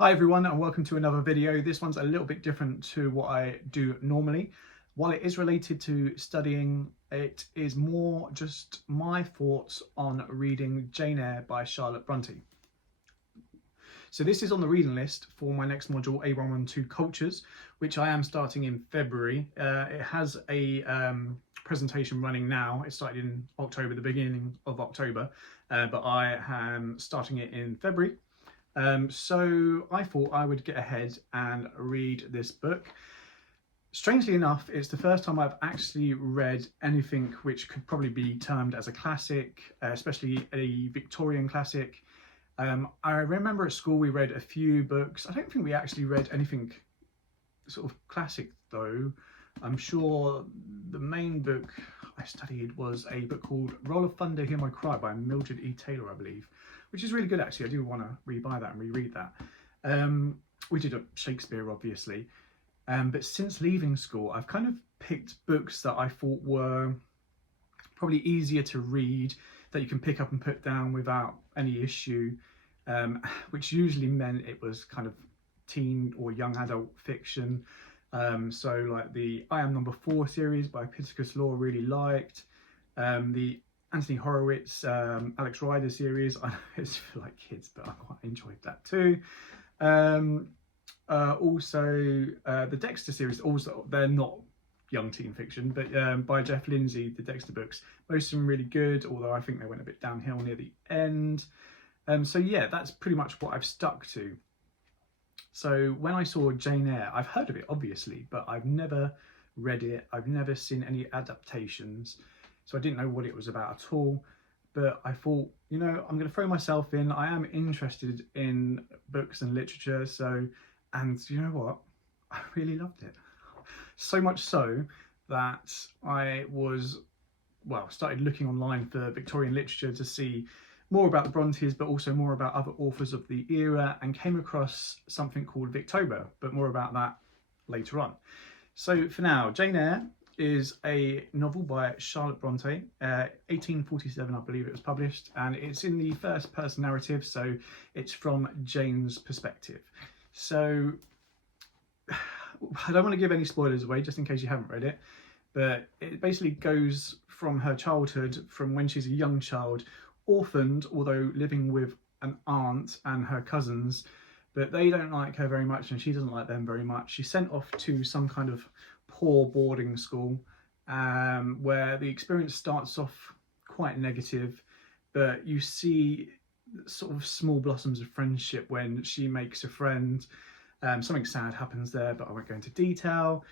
Hi everyone and welcome to another video. This one's a little bit different to what I do normally. While it is related to studying, it is more just my thoughts on reading Jane Eyre by Charlotte Brontë. So this is on the reading list for my next module, A112 Cultures, which I am starting in February. It has a presentation running now. It started in October, the beginning of October, but I am starting it in February. So I thought I would get ahead and read this book. Strangely enough, it's the first time I've actually read anything which could probably be termed as a classic, especially a Victorian classic. I remember at school we read a few books. I don't think we actually read anything sort of classic though. I'm sure the main book I studied was a book called Roll of Thunder, Hear My Cry by Mildred E. Taylor, I believe, which is really good actually. I do want to rebuy that and reread that. We did a Shakespeare obviously, but since leaving school I've kind of picked books that I thought were probably easier to read, that you can pick up and put down without any issue, which usually meant it was kind of teen or young adult fiction. So like the I Am Number 4 series by Pittacus Law, really liked. The Anthony Horowitz, Alex Rider series, I know it's for like kids, but I quite enjoyed that too. Also the Dexter series, also they're not young teen fiction, but by Jeff Lindsay, the Dexter books, most of them really good, although I think they went a bit downhill near the end. So yeah, that's pretty much what I've stuck to. So when I saw Jane Eyre, I've heard of it obviously, but I've never read it. I've never seen any adaptations, so I didn't know what it was about at all. But I thought, you know, I'm going to throw myself in. I am interested in books and literature, and you know what? I really loved it. So much so that I started looking online for Victorian literature to see more about the Brontes, but also more about other authors of the era, and came across something called Victober, but more about that later on. So for now, Jane Eyre is a novel by Charlotte Brontë, 1847 I believe it was published, and it's in the first person narrative, so it's from Jane's perspective. So I don't want to give any spoilers away just in case you haven't read it, but it basically goes from her childhood, from when she's a young child, orphaned, although living with an aunt and her cousins, but they don't like her very much and she doesn't like them very much. She's sent off to some kind of poor boarding school, where the experience starts off quite negative, but you see sort of small blossoms of friendship when she makes a friend. Something sad happens there, but I won't go into detail.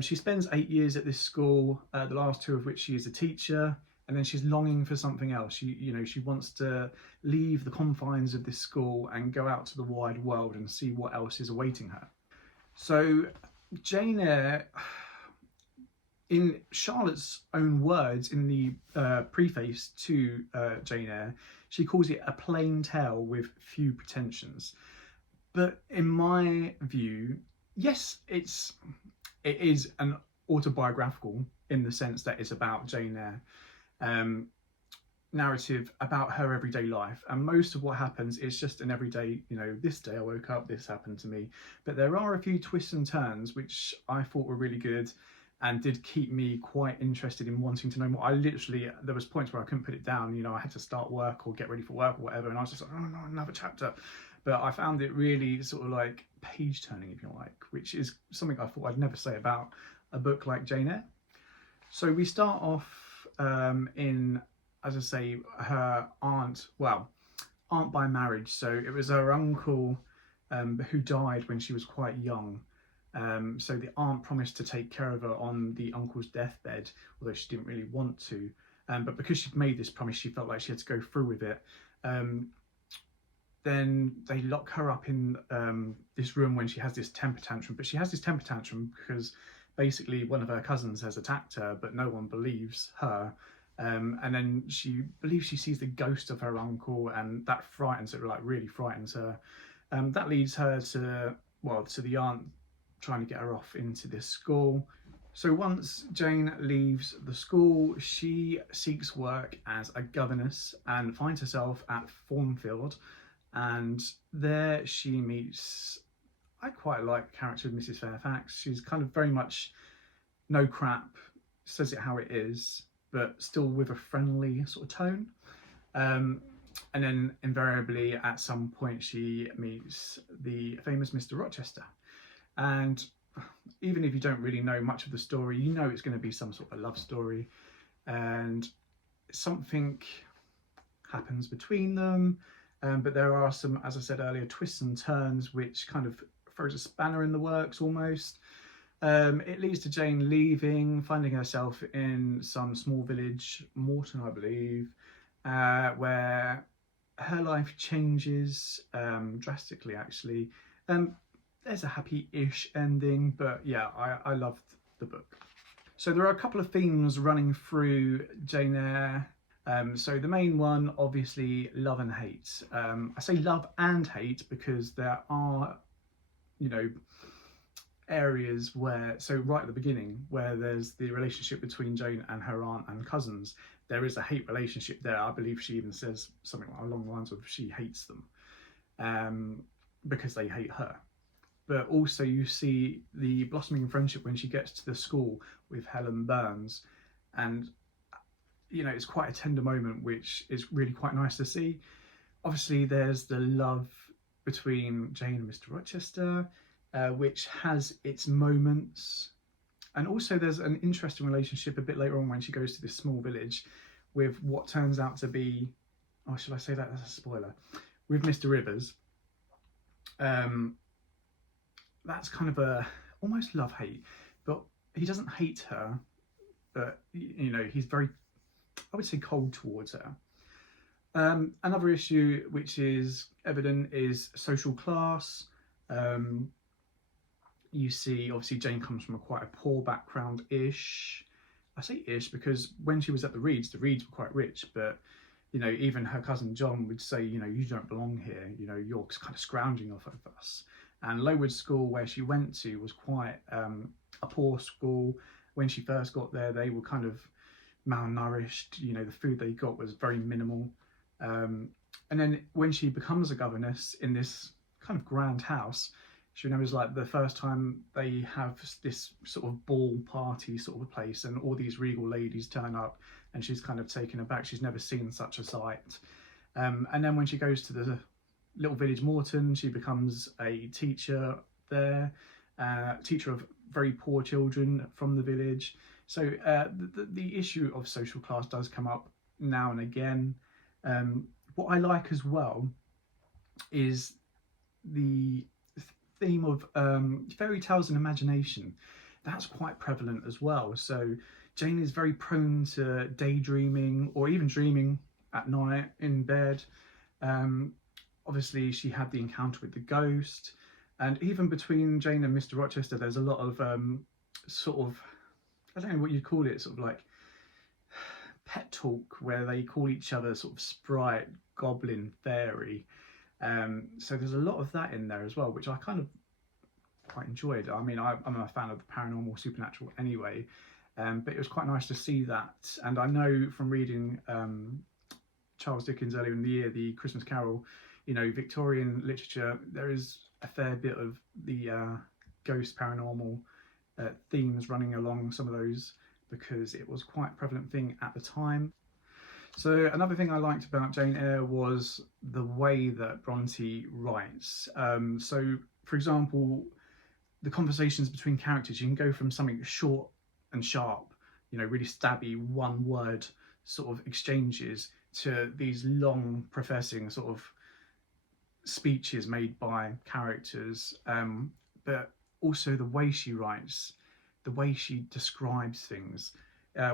She spends 8 years at this school, the last 2 of which she is a teacher, and then she's longing for something else. She wants to leave the confines of this school and go out to the wide world and see what else is awaiting her. So Jane Eyre, in Charlotte's own words in the preface to Jane Eyre, she calls it a plain tale with few pretensions. But in my view, yes, it is an autobiographical in the sense that it's about Jane Eyre, narrative about her everyday life, and most of what happens is just an everyday, this day I woke up, this happened to me. But there are a few twists and turns which I thought were really good and did keep me quite interested in wanting to know more. There was points where I couldn't put it down. I had to start work or get ready for work or whatever, and I was just like, oh no, another chapter. But I found it really sort of like page turning, if you like, which is something I thought I'd never say about a book like Jane Eyre. So we start off in, as I say, her aunt by marriage. So it was her uncle who died when she was quite young. So the aunt promised to take care of her on the uncle's deathbed, although she didn't really want to. But because she'd made this promise, she felt like she had to go through with it. Then they lock her up in this room when she has this temper tantrum. But she has this temper tantrum because basically one of her cousins has attacked her, but no one believes her. And then she believes she sees the ghost of her uncle, and that frightens her, like really frightens her. That leads her to the aunt trying to get her off into this school. So once Jane leaves the school, she seeks work as a governess and finds herself at Thornfield, and there she meets, I quite like the character of Mrs. Fairfax. She's kind of very much no crap, says it how it is, but still with a friendly sort of tone. And then invariably at some point she meets the famous Mr. Rochester. And even if you don't really know much of the story, you know it's going to be some sort of love story, and something happens between them. But there are some, as I said earlier, twists and turns which kind of throws a spanner in the works almost. It leads to Jane leaving, finding herself in some small village, Morton I believe, where her life changes drastically actually. There's a happy-ish ending, but yeah, I loved the book. So there are a couple of themes running through Jane Eyre. So the main one, obviously, love and hate. I say love and hate because there are, you know, areas where, so right at the beginning, where there's the relationship between Jane and her aunt and cousins, there is a hate relationship there. I believe she even says something along the lines of she hates them because they hate her. But also you see the blossoming friendship when she gets to the school with Helen Burns, and you know, it's quite a tender moment, which is really quite nice to see. Obviously there's the love between Jane and Mr. Rochester, which has its moments. And also there's an interesting relationship a bit later on when she goes to this small village with what turns out to be, oh, should I say that as a spoiler, with Mr. Rivers. That's kind of a almost love-hate, but he doesn't hate her, but you know, he's very, I would say, cold towards her. Another issue which is evident is social class. You see, obviously, Jane comes from quite a poor background-ish. I say ish because when she was at the Reeds were quite rich, but you know, even her cousin John would say, you know, you don't belong here, you know, you're kind of scrounging off of us. And Lowood School, where she went to, was quite a poor school. When she first got there, they were kind of malnourished, you know, the food they got was very minimal. And then when she becomes a governess in this kind of grand house, she remembers like the first time they have this sort of ball party sort of a place, and all these regal ladies turn up, and she's kind of taken aback. She's never seen such a sight. And then when she goes to the little village Morton, she becomes a teacher there, teacher of very poor children from the village. So the issue of social class does come up now and again. What I like as well is the theme of fairy tales and imagination. That's quite prevalent as well. So Jane is very prone to daydreaming or even dreaming at night in bed. Obviously she had the encounter with the ghost, and even between Jane and Mr. Rochester there's a lot of sort of, I don't know what you'd call it, sort of like pet talk where they call each other sort of sprite, goblin, fairy. So there's a lot of that in there as well, which I kind of quite enjoyed. I mean, I'm a fan of the paranormal, supernatural anyway, but it was quite nice to see that. And I know from reading Charles Dickens earlier in the year, The Christmas Carol, you know, Victorian literature, there is a fair bit of the ghost paranormal themes running along some of those, because it was quite a prevalent thing at the time. So another thing I liked about Jane Eyre was the way that Brontë writes. So, for example, the conversations between characters, you can go from something short and sharp, you know, really stabby, one word sort of exchanges, to these long professing sort of speeches made by characters. But also the way she writes, the way she describes things,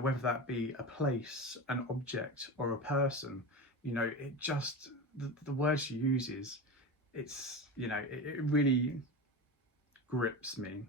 whether that be a place, an object, or a person, you know, it just, the words she uses, it's, you know, it really grips me,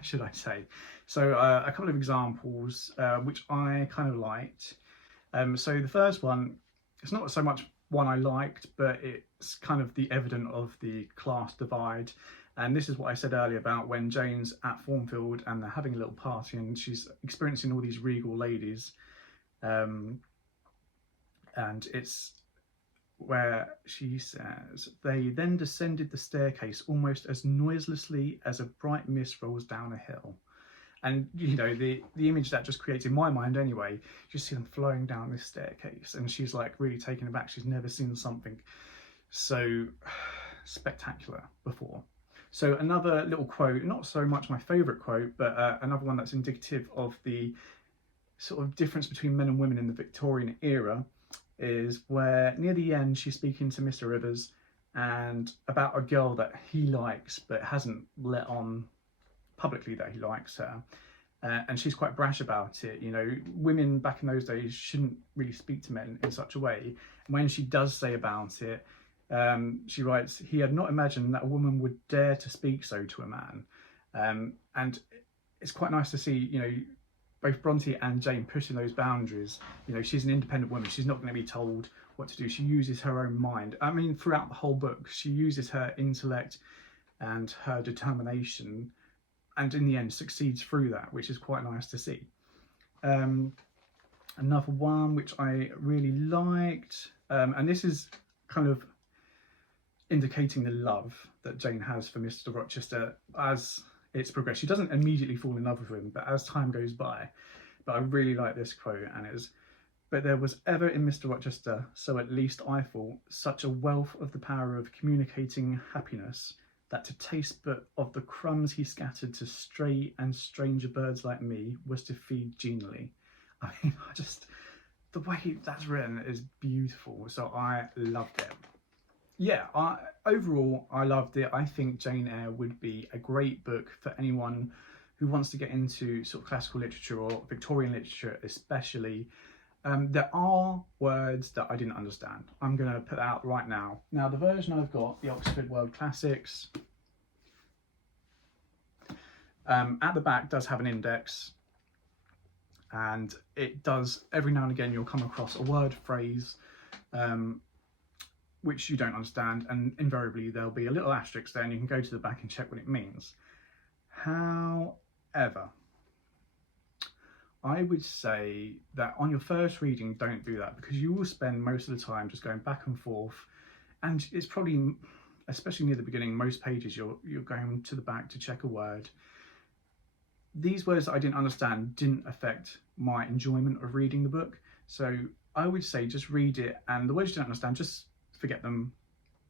should I say. So a couple of examples which I kind of liked. So the first one, it's not so much one I liked, but it's kind of the evidence of the class divide. And this is what I said earlier about when Jane's at Thornfield and they're having a little party and she's experiencing all these regal ladies. And it's where she says, "They then descended the staircase almost as noiselessly as a bright mist rolls down a hill." And you know, the image that just creates in my mind anyway, you see them flowing down this staircase, and she's like really taken aback. She's never seen something so spectacular before. So another little quote, not so much my favourite quote, but another one that's indicative of the sort of difference between men and women in the Victorian era, is where near the end she's speaking to Mr. Rivers and about a girl that he likes but hasn't let on publicly that he likes her, and she's quite brash about it. You know, women back in those days shouldn't really speak to men in such a way. And when she does say about it, she writes, "He had not imagined that a woman would dare to speak so to a man." And it's quite nice to see, you know, both Brontë and Jane pushing those boundaries. You know, she's an independent woman. She's not going to be told what to do. She uses her own mind. I mean, throughout the whole book, she uses her intellect and her determination, and in the end succeeds through that, which is quite nice to see. Another one which I really liked, and this is kind of indicating the love that Jane has for Mr. Rochester as it's progressed. She doesn't immediately fall in love with him, but as time goes by. But I really like this quote, and it is, "But there was ever in Mr. Rochester, so at least I thought, such a wealth of the power of communicating happiness, that to taste but of the crumbs he scattered to stray and stranger birds like me was to feed genially." I mean, the way that's written is beautiful, so I loved it. Yeah, overall, I loved it. I think Jane Eyre would be a great book for anyone who wants to get into sort of classical literature or Victorian literature especially. There are words that I didn't understand. I'm going to put that out right now. Now, the version I've got, the Oxford World Classics, at the back does have an index, and it does, every now and again, you'll come across a word, phrase, which you don't understand, and invariably there'll be a little asterisk there and you can go to the back and check what it means. However, I would say that on your first reading, don't do that, because you will spend most of the time just going back and forth, and it's probably, especially near the beginning, most pages you're going to the back to check a word. These words that I didn't understand didn't affect my enjoyment of reading the book, so I would say just read it, and the words you don't understand, just forget them.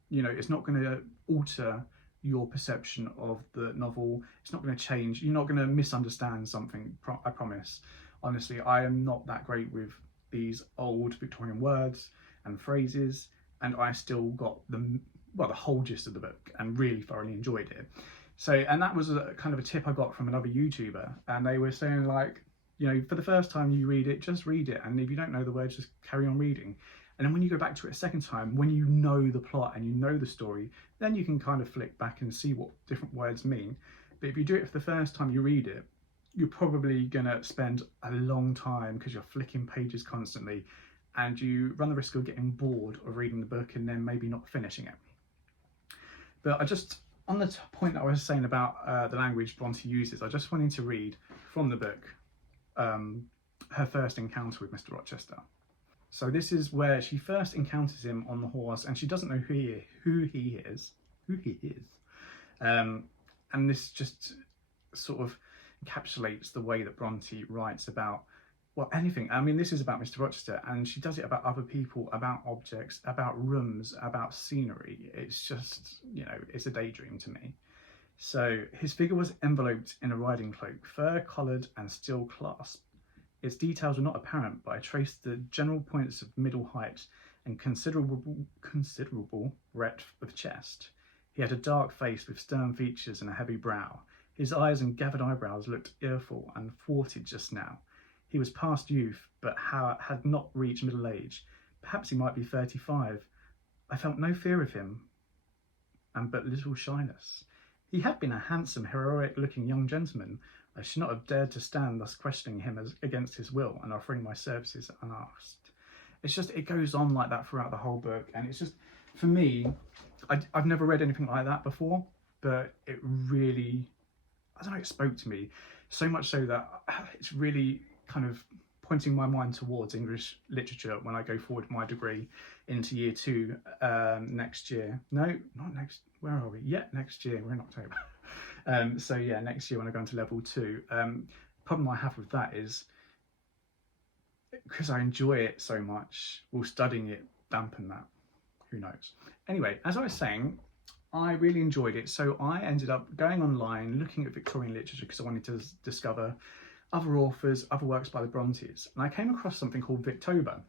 You know, it's not going to alter your perception of the novel. It's not going to change. You're not going to misunderstand something, I promise. Honestly, I am not that great with these old Victorian words and phrases, and I still got the whole gist of the book and really thoroughly enjoyed it. So, and that was a kind of a tip I got from another YouTuber, and they were saying, like, you know, for the first time you read it, just read it, and if you don't know the words, just carry on reading. And then when you go back to it a second time, when you know the plot and you know the story, then you can kind of flick back and see what different words mean. But if you do it for the first time you read it, you're probably going to spend a long time because you're flicking pages constantly, and you run the risk of getting bored of reading the book and then maybe not finishing it. But I just, on the point that I was saying about the language Brontë uses, I just wanted to read from the book her first encounter with Mr. Rochester. So this is where she first encounters him on the horse, and she doesn't know who he is. And this just sort of encapsulates the way that Brontë writes about, well, anything. I mean, this is about Mr. Rochester, and she does it about other people, about objects, about rooms, about scenery. It's just, you know, it's a daydream to me. So his figure was enveloped in a riding cloak, fur-collared and steel clasped. Its details were not apparent, but I traced the general points of middle height and considerable breadth of chest. He had a dark face with stern features and a heavy brow. His eyes and gathered eyebrows looked earful and thwarted just now. He was past youth, but had not reached middle age. Perhaps he might be 35. I felt no fear of him, and but little shyness. He had been a handsome, heroic-looking young gentleman. I should not have dared to stand thus questioning him against his will and offering my services unasked. It's just, it goes on like that throughout the whole book, and it's just, for me, I've never read anything like that before, but it really, I don't know, it spoke to me so much so that it's really kind of pointing my mind towards English literature when I go forward my degree into year 2 next year. No, not next, where are we? Yeah, next year, we're in October. So yeah, next year when I go into level 2. Problem I have with that is, because I enjoy it so much, will studying it dampen that? Who knows? Anyway, as I was saying, I really enjoyed it, so I ended up going online, looking at Victorian literature because I wanted to discover other authors, other works by the Brontes, and I came across something called Victober.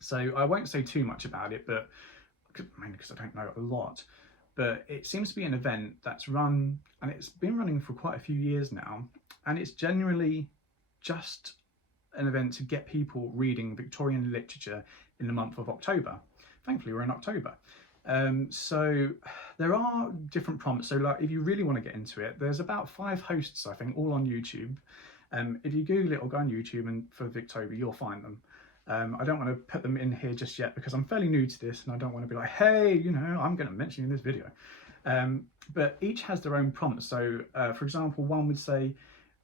So I won't say too much about it, but mainly because I don't know a lot, but it seems to be an event that's run, and it's been running for quite a few years now, and it's generally just an event to get people reading Victorian literature in the month of October. Thankfully, we're in October. So there are different prompts. So like, if you really want to get into it, there's about 5 hosts, I think, all on YouTube. If you Google it or go on YouTube and for Victober, you'll find them. I don't want to put them in here just yet because I'm fairly new to this and I don't want to be like, hey, you know, I'm going to mention you in this video. But each has their own prompts. So for example, one would say,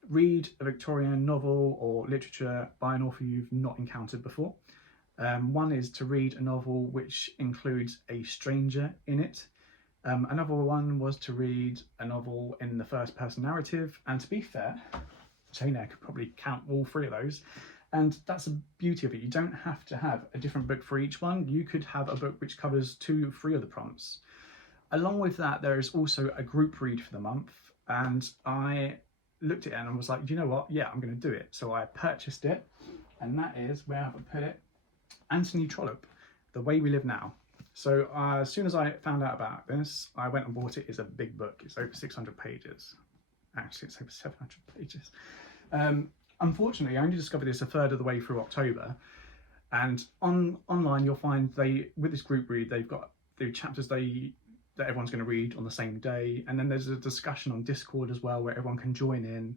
read a Victorian novel or literature by an author you've not encountered before. One is to read a novel which includes a stranger in it. Another one was to read a novel in the first person narrative. And to be fair, Jane Eyre could probably count all 3 of those. And that's the beauty of it. You don't have to have a different book for each one. You could have a book which covers 2, 3 of the prompts. Along with that, there is also a group read for the month. And I looked at it and I was like, do you know what? Yeah, I'm going to do it. So I purchased it. And that is, where have I put it? Anthony Trollope, The Way We Live Now. So as soon as I found out about this, I went and bought it. It's a big book. It's over 600 pages. Actually, it's over 700 pages. Unfortunately, I only discovered this a third of the way through October. And online, you'll find with this group read, they've got the chapters that everyone's going to read on the same day. And then there's a discussion on Discord as well, where everyone can join in.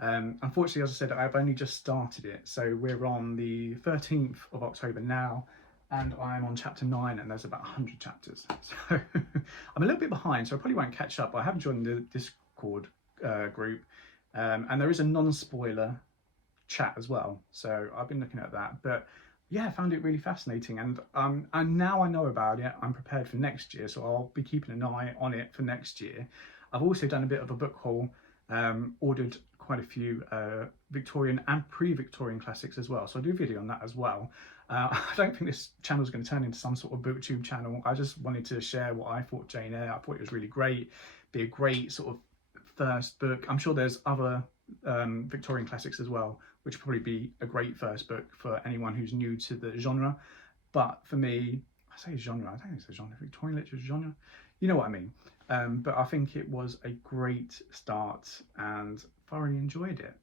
Unfortunately, as I said, I've only just started it. So we're on the 13th of October now, and I'm on chapter 9, and there's about 100 chapters. So I'm a little bit behind, so I probably won't catch up. I have joined the Discord group, and there is a non-spoiler chat as well. So I've been looking at that. But yeah, I found it really fascinating, and now I know about it, I'm prepared for next year, so I'll be keeping an eye on it for next year. I've also done a bit of a book haul, ordered quite a few Victorian and pre-Victorian classics as well, so I'll do a video on that as well. I don't think this channel is going to turn into some sort of booktube channel. I just wanted to share what I thought Jane Eyre. I thought it was really great, be a great sort of first book. I'm sure there's other Victorian classics as well, which would probably be a great first book for anyone who's new to the genre. But for me, I say genre, I don't think it's a genre, Victorian literature genre, you know what I mean. But I think it was a great start and thoroughly enjoyed it.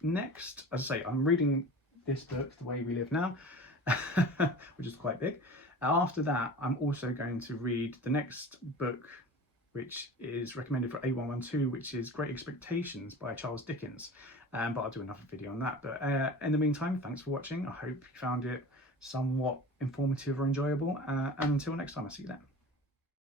Next, as I say, I'm reading this book, The Way We Live Now, which is quite big. After that, I'm also going to read the next book, which is recommended for A112, which is Great Expectations by Charles Dickens. But I'll do another video on that. But in the meantime, thanks for watching. I hope you found it somewhat informative or enjoyable. And until next time, I'll see you then.